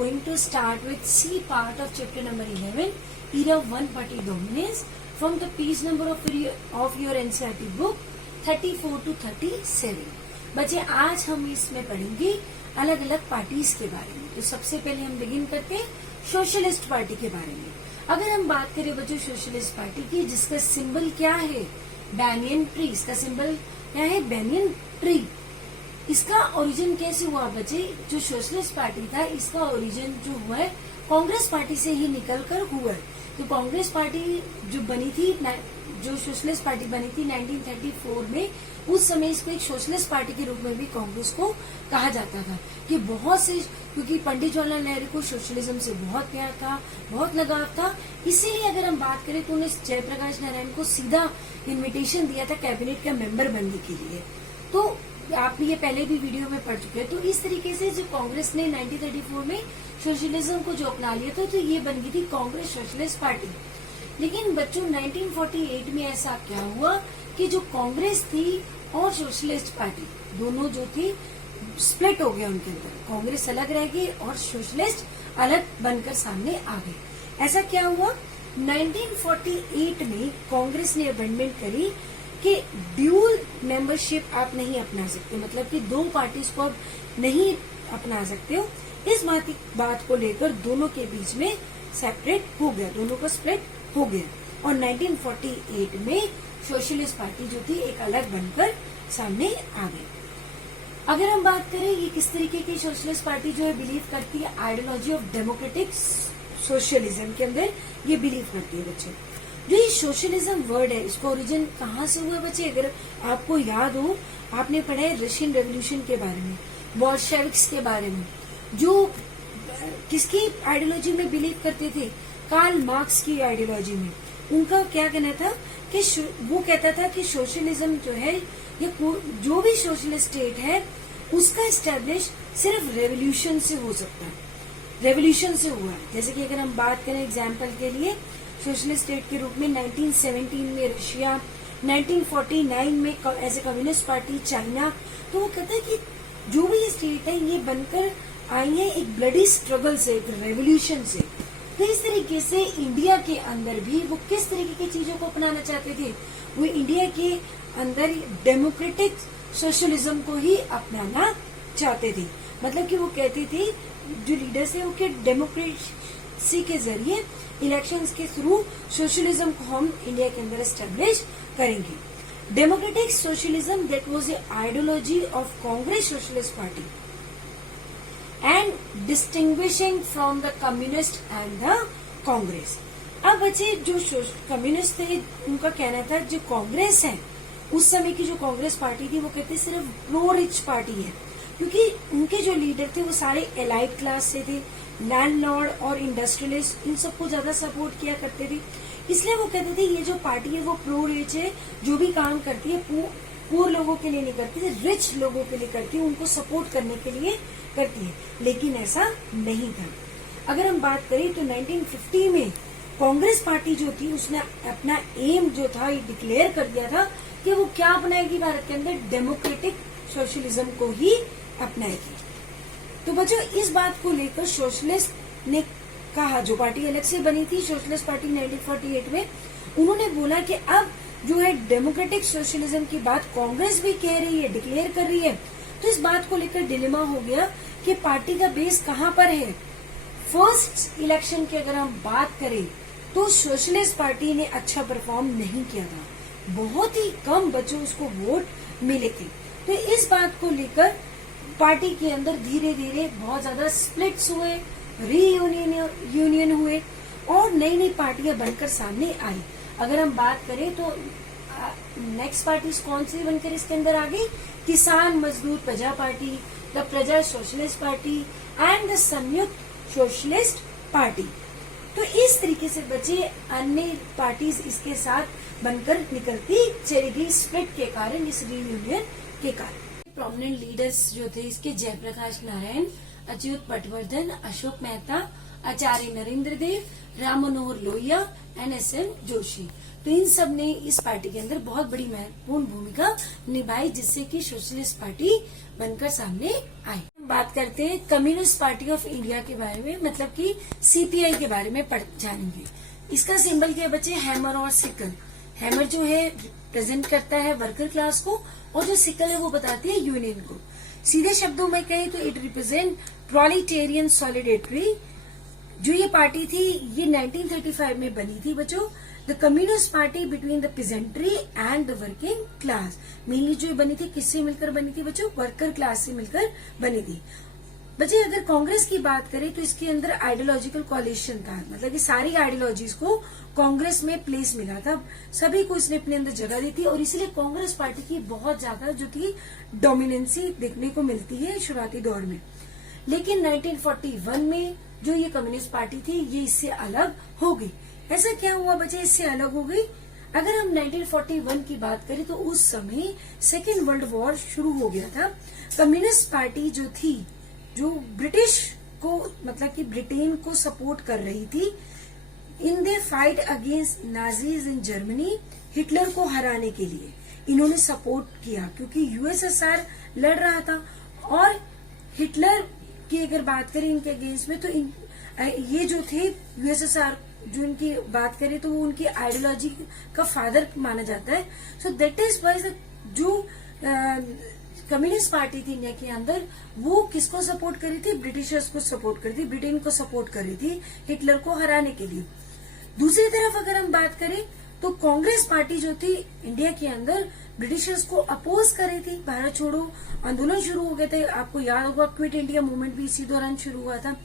going to start with C part of chapter number 11, era of one party dominance, from the page number of your NCERT book 34 to 37. बच्चे आज हम इसमें पढ़ेंगे अलग अलग parties के बारे में। तो सबसे पहले हम बिगिन करते हैं सोशलिस्ट पार्टी के बारे में। अगर हम बात करें बच्चों सोशलिस्ट पार्टी की, जिसका सिंबल क्या है, बैनियन ट्री। इसका सिंबल क्या है, बैनियन ट्री। इसका ओरिजिन कैसे हुआ बच्चे? जो सोशलिस्ट पार्टी था इसका ओरिजिन जो हुआ है कांग्रेस पार्टी से ही निकल कर हुआ है। तो कांग्रेस पार्टी जो बनी थी, जो सोशलिस्ट पार्टी बनी थी 1934 में, उस समय इसको एक सोशलिस्ट पार्टी के रूप में भी कांग्रेस को कहा जाता था। कि बहुत से, क्योंकि पंडित जवाहरलाल नेहरू को सोशलिज्म से बहुत प्यार था, बहुत लगाव था, इसीलिए अगर हम बात करें तो उन्हें जयप्रकाश नारायण को सीधा इन्विटेशन दिया था कैबिनेट का मेंबर बनने के लिए। तो आप ये पहले भी वीडियो में पढ़ चुके हैं। तो इस तरीके से जो कांग्रेस ने 1934 में सोशलिज्म को जो अपना लिया था, तो ये बन गई थी कांग्रेस सोशलिस्ट पार्टी। लेकिन बच्चों 1948 में ऐसा क्या हुआ कि जो कांग्रेस थी और सोशलिस्ट पार्टी दोनों जो थी स्प्लिट हो गया उनके अंदर। कांग्रेस अलग रह गई और सोशलिस्ट अलग बनकर सामने आ गए। ऐसा क्या हुआ, 1948 में कांग्रेस ने अमेंडमेंट करी कि ड्यूल मेंबरशिप आप नहीं अपना सकते, मतलब कि दो पार्टीज को आप नहीं अपना सकते हो। इस बात को लेकर दोनों के बीच में सेपरेट हो गया, दोनों को स्प्लिट हो गया। और 1948 में सोशलिस्ट पार्टी जो थी एक अलग बनकर सामने आ गई। अगर हम बात करें ये किस तरीके की सोशलिस्ट पार्टी जो है बिलीव करती है, आइडियोलॉजी ऑफ डेमोक्रेटिक सोशलिज्म के अंदर ये बिलीव करती है बच्चे। जो ये सोशलिज्म वर्ड है इसका ओरिजिन कहाँ से हुआ बच्चे? अगर आपको याद हो, आपने पढ़ा है रशियन रेवोल्यूशन के बारे में, बोल्शेविक्स के बारे में, जो किसकी आइडियोलॉजी में बिलीव करते थे, कार्ल मार्क्स की आइडियोलॉजी में। उनका क्या कहना था कि वो कहता था कि सोशलिज्म जो है, ये जो भी सोशलिस्ट स्टेट है उसका एस्टेब्लिश सिर्फ रेवोल्यूशन से हो सकता है, रेवोल्यूशन से हुआ है। जैसे कि अगर हम बात करें एग्जाम्पल के लिए, सोशलिस्ट स्टेट के रूप में 1917 में रशिया, 1949 में as a communist party China. तो वो कहता है कि जो भी स्टेट है ये बनकर आई है एक ब्लडी स्ट्रगल से, एक रेवोल्यूशन से। तो इस तरीके से इंडिया के अंदर भी वो किस तरीके की चीजों को अपनाना चाहते थे? वो इंडिया के अंदर डेमोक्रेटिक सोशलिज्म को ही अपनाना चाहते थे। मतलब कि वो कहते थे जो लीडर्स थे वो कि डेमोक्रेसी के जरिए, इलेक्शंस के थ्रू सोशलिज्म को हम इंडिया के अंदर एस्टेब्लिश करेंगे। Democratic socialism that was a ideology of Congress socialist party and distinguishing from the communist and the Congress. अब बच्चे जो कम्युनिस्ट थे उनका कहना था जो कांग्रेस है, उस समय की जो कांग्रेस पार्टी थी वो कहते सिर्फ प्रो रिच पार्टी है, क्योंकि उनके जो लीडर थे वो सारे एलाइट क्लास से थे, लैंडलॉर्ड और इंडस्ट्रियलिस्ट, इन सबको ज्यादा सपोर्ट किया करते थे। इसलिए वो कहते थे ये जो पार्टी है वो प्रो रिच है, जो भी काम करती है पुअर लोगों के लिए नहीं करती है, रिच लोगों के लिए करती है, उनको सपोर्ट करने के लिए करती है। लेकिन ऐसा नहीं था। अगर हम बात करें तो 1950 में कांग्रेस पार्टी जो थी उसने अपना एम जो था ये डिक्लेयर कर दिया था कि वो क्या अपनाएगी भारत के अंदर, डेमोक्रेटिक सोशलिज्म को ही अपनाएगी। तो बच्चों इस बात को लेकर सोशलिस्ट ने कहा, जो पार्टी अलग से बनी थी सोशलिस्ट पार्टी 1948 में, उन्होंने बोला कि अब जो है डेमोक्रेटिक सोशलिज्म की बात कांग्रेस भी कह रही है, डिक्लेयर कर रही है। तो इस बात को लेकर डिलेमा हो गया कि पार्टी का बेस कहाँ पर है। फर्स्ट इलेक्शन की अगर हम बात करें तो सोशलिस्ट पार्टी ने अच्छा परफॉर्म नहीं किया था, बहुत ही कम बच्चों उसको वोट मिले थे। तो इस बात को लेकर पार्टी के अंदर धीरे धीरे बहुत ज्यादा स्प्लिट्स हुए, रीयूनियन हुए और नई नई पार्टियां बनकर सामने आई। अगर हम बात करें तो नेक्स्ट पार्टी कौन सी बनकर इसके अंदर आ गई? किसान मजदूर प्रजा पार्टी, द प्रजा सोशलिस्ट पार्टी एंड द संयुक्त सोशलिस्ट पार्टी। तो इस तरीके से बचे अन्य पार्टीज इसके साथ बनकर निकलती चली गई स्प्लिट के कारण, इस रीयूनियन के कारण। प्रोमिनेंट लीडर्स जो थे इसके जयप्रकाश नारायण, अच्युत पटवर्धन, अशोक मेहता, आचार्य नरेंद्र देव, राम मनोहर लोहिया, NSM जोशी। तो इन सब ने इस पार्टी के अंदर बहुत बड़ी महत्वपूर्ण भूमिका निभाई, जिससे कि सोशलिस्ट पार्टी बनकर सामने आई। बात करते हैं कम्युनिस्ट पार्टी ऑफ इंडिया के बारे में, मतलब कि सीपीआई के बारे में जानेंगे। इसका सिंबल क्या है बच्चे? हैमर और सिकल। हैमर जो है प्रेजेंट करता है वर्कर क्लास को, और जो सिकल है वो बताती है यूनियन को। सीधे शब्दों में कहें तो इट रिप्रेजेंट प्रोलेटेरियन सॉलिडेरिटी। जो ये पार्टी थी ये 1935 में बनी थी बच्चों। The communist party between the peasantry and the working class. Mainly जो बनी थी किससे मिलकर बनी थी बच्चों? वर्कर क्लास से मिलकर बनी थी। बच्चे अगर कांग्रेस की बात करें तो इसके अंदर आइडियोलॉजिकल कोलिशन था, मतलब कि सारी आइडियोलॉजीज को कांग्रेस में प्लेस मिला था, सभी को इसने अपने अंदर जगह दी थी, और इसलिए कांग्रेस पार्टी की बहुत ज्यादा जो थी डोमिनेंसी देखने को मिलती है शुरुआती दौर में। लेकिन 1941 में जो ये कम्युनिस्ट पार्टी थी ये इससे अलग हो गई। ऐसा क्या हुआ बच्चे इससे अलग हो गई? अगर हम 1941 की बात करें तो उस समय सेकेंड वर्ल्ड वॉर शुरू हो गया था। कम्युनिस्ट पार्टी जो थी, जो ब्रिटिश को मतलब कि ब्रिटेन को सपोर्ट कर रही थी, in they fight against Nazis in Germany, Hitler को हराने के लिए इन्होंने सपोर्ट किया, क्योंकि यूएसएसआर लड़ रहा था। और हिटलर की अगर बात करें इनके अगेंस्ट में, तो ये जो थे यूएसएसआर, जो इनकी बात करें तो वो उनकी आइडियोलॉजी का फादर माना जाता है। सो दैट इज वाई जो कम्युनिस्ट पार्टी थी इंडिया के अंदर, वो किसको सपोर्ट कर रही थी? ब्रिटिशर्स को सपोर्ट कर रही थी, ब्रिटेन को सपोर्ट कर रही थी हिटलर को हराने के लिए। दूसरी तरफ अगर हम बात करें तो कांग्रेस पार्टी जो थी इंडिया के अंदर ब्रिटिशर्स को अपोज कर रही थी। भारत छोड़ो आंदोलन शुरू हो गए थे, आपको याद होगा क्विट इंडिया मूवमेंट भी इसी दौरान शुरू हुआ था।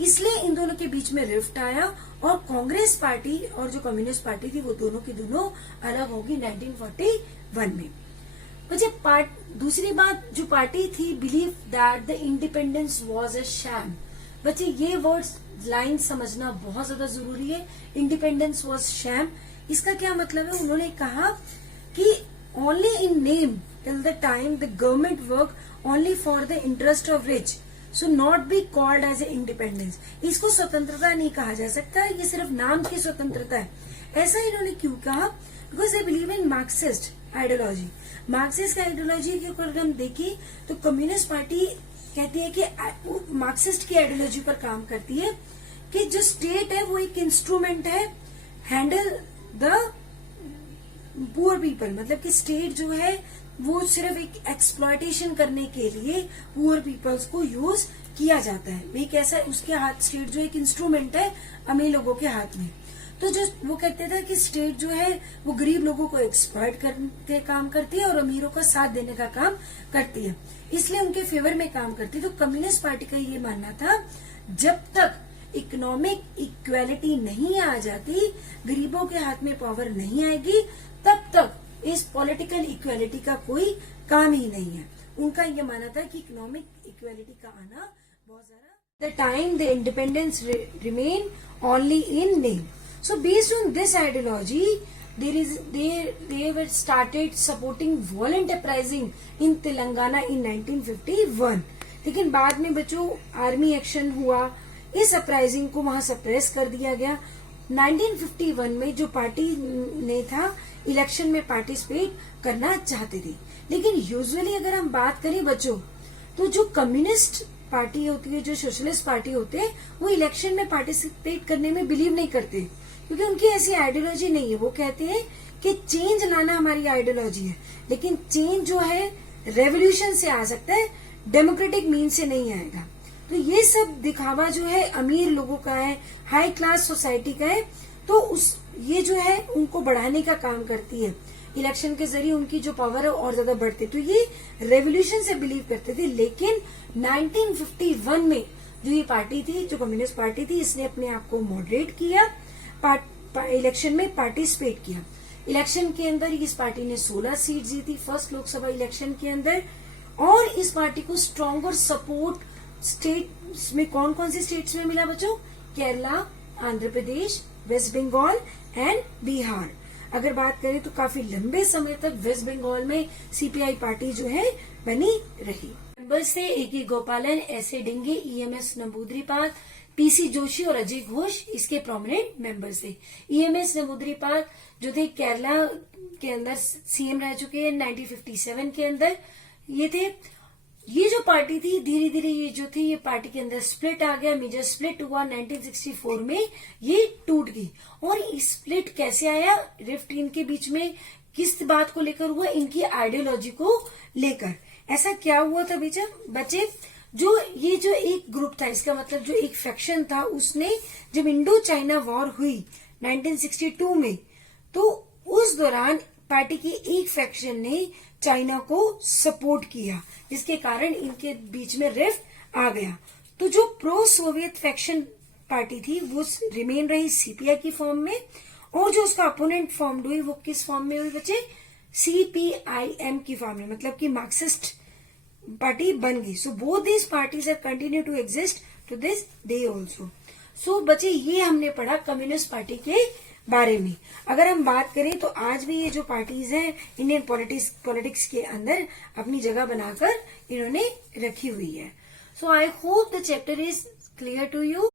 इसलिए इन दोनों के बीच में रिफ्ट आया, और कांग्रेस पार्टी और जो कम्युनिस्ट पार्टी थी वो दोनों की दोनों अलग होगी 1941 में। बच्चे दूसरी बात, जो पार्टी थी believe that the independence was a sham. बच्चे ये वर्ड्स लाइन समझना बहुत ज्यादा जरूरी है। इंडिपेंडेंस वाज शैम, इसका क्या मतलब है? उन्होंने कहा कि only in name till the time the government work only for the interest of rich, so not be called as a independence. इसको स्वतंत्रता नहीं कहा जा सकता, ये सिर्फ नाम की स्वतंत्रता है। ऐसा इन्होंने क्यों कहा? Because they believe in Marxist ideology. Marxist ideology के अगर हम देखें तो कम्युनिस्ट पार्टी कहती है कि मार्क्सिस्ट की आइडियोलॉजी पर काम करती है कि जो स्टेट है वो एक इंस्ट्रूमेंट है हैंडल द पुअर पीपल, मतलब कि स्टेट जो है वो सिर्फ एक एक्सप्लॉयटेशन करने के लिए पुअर पीपल्स को यूज किया जाता है। एक ऐसा उसके हाथ, स्टेट जो एक इंस्ट्रूमेंट है अमीर लोगों के हाथ में। तो जो वो कहते थे कि स्टेट जो है वो गरीब लोगों को एक्सप्लॉयट करके काम करती है और अमीरों का साथ देने का काम करती है, इसलिए उनके फेवर में काम करती है। तो कम्युनिस्ट पार्टी का ये मानना था जब तक इकोनॉमिक इक्वेलिटी नहीं आ जाती, गरीबों के हाथ में पावर नहीं आएगी, तब तक इस पॉलिटिकल इक्वेलिटी का कोई काम ही नहीं है। उनका ये मानना था कि इकोनॉमिक इक्वेलिटी का आना बहुत ज्यादा the time the independence remain only in name. So based on this ideology, they were started supporting violent uprising in Telangana in 1951. लेकिन बाद में बच्चों आर्मी एक्शन हुआ, इस अपराइजिंग को वहां सप्रेस कर दिया गया। 1951 में जो पार्टी ने था इलेक्शन में पार्टिसिपेट करना चाहते थे, लेकिन यूजुअली अगर हम बात करें बच्चों तो जो कम्युनिस्ट पार्टी होती है, जो सोशलिस्ट पार्टी होते हैं, वो इलेक्शन में पार्टिसिपेट करने में बिलीव नहीं करते, क्योंकि उनकी ऐसी आइडियोलॉजी नहीं है। वो कहते हैं कि चेंज लाना हमारी आइडियोलॉजी है, लेकिन चेंज जो है रेवोल्यूशन से आ सकता है, डेमोक्रेटिक मीन्स से नहीं आएगा। तो ये सब दिखावा जो है अमीर लोगों का है, हाई क्लास सोसाइटी का है, तो ये जो है उनको बढ़ाने का काम करती है। इलेक्शन के जरिए उनकी जो पावर है और ज्यादा बढ़ती, तो ये रेवोल्यूशन से बिलीव करते थे। लेकिन 1951 में जो ये पार्टी थी, जो कम्युनिस्ट पार्टी थी, इसने अपने आप को मॉडरेट किया, इलेक्शन में पार्टिसिपेट किया। इलेक्शन के अंदर इस पार्टी ने 16 सीट जीती फर्स्ट लोकसभा इलेक्शन के अंदर, और इस पार्टी को स्ट्रॉन्गर सपोर्ट स्टेट्स में कौन कौन सी स्टेट्स में मिला बच्चों? Kerala, Andhra Pradesh, waste Bengal and Bihar. अगर बात करें तो काफी लंबे समय तक वेस्ट बंगाल में सीपीआई पार्टी जो है बनी रही। मेंबर्स थे A.K. गोपालन, S.A. Dinge, EMS नंबूदरीपाल, PC Joshi और अजय घोष इसके प्रोमिनेंट मेंबर्स थे। EMS नंबूदरीपाल जो थे केरला के अंदर CM रह चुके हैं 1957 के अंदर ये थे। ये जो पार्टी थी धीरे धीरे ये जो थी ये पार्टी के अंदर स्प्लिट आ गया, मेजर स्प्लिट हुआ 1964 में, ये टूट गई। और स्प्लिट कैसे आया, रिफ्ट इनके बीच में किस बात को लेकर हुआ, इनकी आइडियोलॉजी को लेकर। ऐसा क्या हुआ था बच्चे, जो ये जो एक ग्रुप था, इसका मतलब जो एक फैक्शन था, उसने जब इंडो चाइना वॉर हुई 1962 में, तो उस दौरान पार्टी की एक फैक्शन ने चाइना को सपोर्ट किया, जिसके कारण इनके बीच में रिफ्ट आ गया। तो जो प्रो सोवियत फैक्शन पार्टी थी वो रिमेन रही सीपीआई की फॉर्म में, और जो उसका अपोनेंट फॉर्म हुई वो किस फॉर्म में हुई बच्चे, सीपीआईएम की फॉर्म में, मतलब कि मार्क्सिस्ट पार्टी बन गई। So both this parties are continue to exist to this day also. So बच्चे ये हमने पढ़ा कम्युनिस्ट पार्टी के बारे में। अगर हम बात करें तो आज भी ये जो पार्टीज हैं इंडियन पॉलिटिक्स के अंदर अपनी जगह बनाकर इन्होंने रखी हुई है। So I hope the chapter is clear to you.